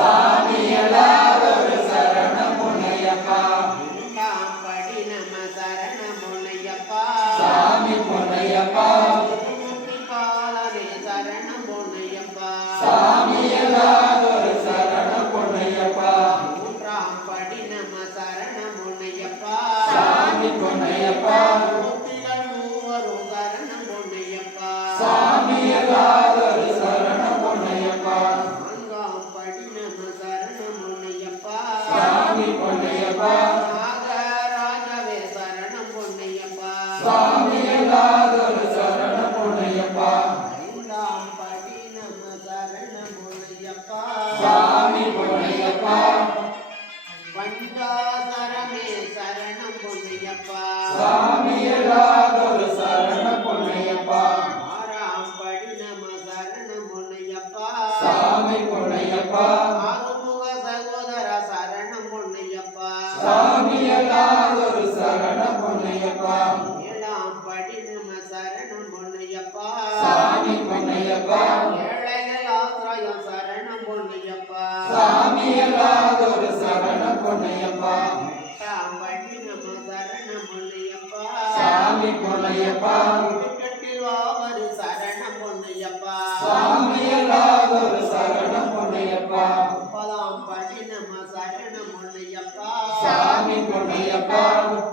சாமி எல்லாரும் சரணம் பொன்னையப்பா படி நம சரணம் பொன்னையப்பா சாமி பொன்னையப்பா பாலனே சரணம் பொன்னையப்பா சாமி எல்லாரும் சரணம் பொன்னையப்பா மூன்றாம் படி நம சரணம் பொன்னையப்பா சாமி பொன்னையப்பா மூவரும் சரணம் பொன்னையப்பா சாமி எல்லாரும் சரணம் பொன்னையப்பா நான்காம் படி நம சரணம் பொன்னையப்பா சாமி பொன்னையப்பா நாகராஜவே சரணம் பொன்னையப்பா சாமி எல்லாரும் சரணம் பொன்னையப்பா ஐந்தாம் படி நம சரணம் பொன்னையப்பா சாமி பொன்னையப்பா பஞ்சாசரமே சரணம் பொன்னையப்பா சாமி எல்லாரும் சரணம் பொன்னையப்பா ஆறாம் படி நம சரணம் பொன்னையப்பா சாமி பொன்னையப்பா ஆறுமுக சகோதர சரணம் பொன்னையப்பா சாமி எல்லாரும் சரணம் பொன்னையப்பா ஏழாம் படி நம சரணம் பொன்னையப்பா சாமி பொன்னையப்பா ஏழைகள் ஆசிரியம் சரணம் பொன்னையப்பா சாமி எல்லாரும் சரணம் பொன்னையப்பா எட்டாம் படி நம சரணம் பொன்னையப்பா சாமி பொன்னையப்பா கட்டில் வாவரு சரணம் பொன்னையப்பா சாமி எல்லாரும் சரணம் பொன்னையப்பா முப்பதாம் படி நம சரணம் பொன்னையப்பா சாமி பொன்னையப்பா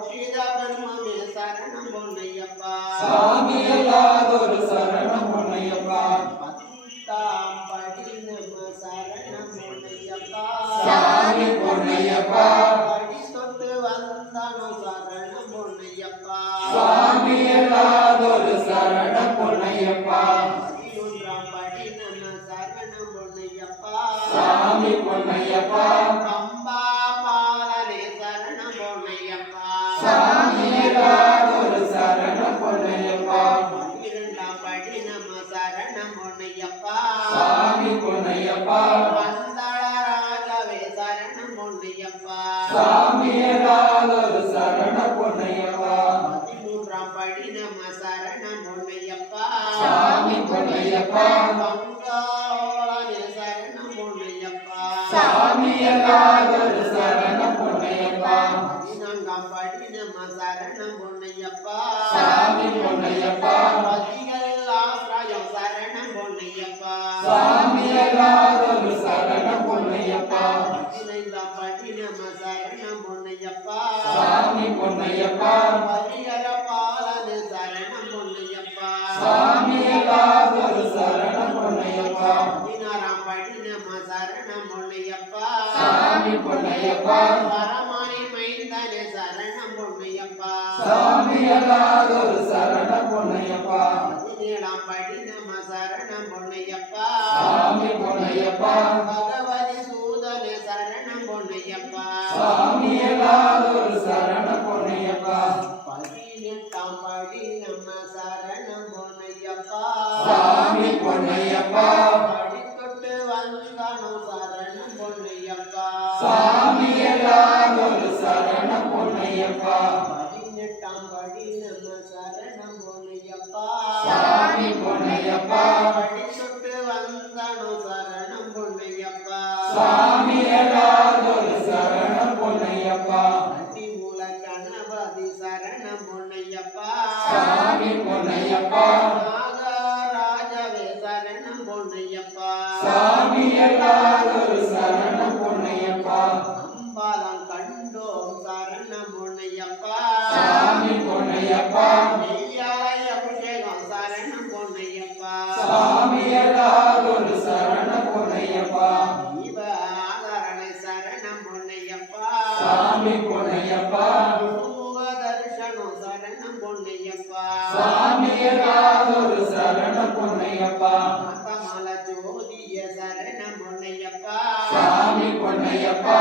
சீதாபெருமாமே சரணம் பொன்னையப்பா சாமி எல்லாரும் சரணம் பொன்னையப்பா பத்தாம் படி நம சரணம் பொன்னையப்பா சாமி பொன்னையப்பா படி தொட்டு வந்தானோ சரணம் பொன்னையப்பா சாமி எல்லாரும் சரணம் பொன்னையப்பா பதினொன்றாம் படி நம சரணம் பொன்னையப்பா சாமி பொன்னையப்பா பம்பா பாலனே சரணம் பொன்னையப்பா சாமி எல்லாரும் சரணம் பொன்னையப்பா பன்னிரெண்டாம் படி நம சரணம் பொன்னையப்பா சாமி பொன்னையப்பா வந்தளராஜவே சரணம் பொன்னையப்பா சாமி எல்லாரும் சரணம் பொன்னையப்பா பதிமூன்றாம் படி நம சரணம் பொன்னையப்பா சாமி பொன்னையப்பா பங்காளனே சரணம் பொன்னையப்பா சாமி எல்லாரும் சரணம் பொன்னையப்பா பதினான்காம் படி நம சரணம் பொன்னையப்பா சாமி பொன்னையப்பா பதிகள் ஆசிரியம் சரணம் பொன்னையப்பா சாமி எல்லாரும் சரணம் பொன்னையப்பா பதினைந்தாம் படி நம சரணம் பொன்னையப்பா சாமி பொன்னையப்பா பரிகர பாலனே சரணம் பொன்னையப்பா சாமி எல்லாரும் சரணம் பொன்னையப்பா பதினாறாம் படி நம சரணம் பொன்னையப்பா சாமி பொன்னையப்பா வரமானி மைந்தனே சரணம் பொன்னையப்பா சாமி எல்லாரும் சரணம் பொன்னையப்பா பதினேழாம் படி நம சரணம் பொன்னையப்பா சாமி பொன்னையப்பா பகவதி சூதனே சரணம் பொன்னையப்பா சாமி எல்லாரும் சரணம் பொன்னையப்பா பதினெட்டாம் படி நம சரணம் பொன்னையப்பா சாமி பொன்னையப்பா படி தொட்டு வந்தானோ சரணம் பொன்னையப்பா சாமி எல்லாரும் சரணம் பொன்னையப்பா பதினெட்டாம் படி நம சரணம் பொன்னையப்பா சாமி பொன்னையப்பா படி தொட்டு வந்தானோ சரணம் பொன்னையப்பா சாமி எல்லாரும் சரணம் பொன்னையப்பா மூல கணபதி சரணம் பொன்னையப்பா சாமி பொன்னையப்பா நாகராஜவே சரணம் பொன்னையப்பா சாமி எல்லாரும் சரணம் பொன்னையப்பா அம்பாலம் கண்டோம் சரணம் பொன்னையப்பா சாமி பொன்னையப்பா நெய்யாய் அபிஷேகம் சரணம் பொன்னையப்பா சாமி எல்லாரும் சரணம் பொன்னையப்பா தீப ஆதரணை சரணம் பொன்னையப்பா சாமி பொன்னையப்பா முக தரிசனம் சரணம் பொன்னையப்பா சாமி எல்லாரும் சரணம் பொன்னையப்பா மதமல ஜோதிய சரணம் பொன்னையப்பா சாமி பொன்னையப்பா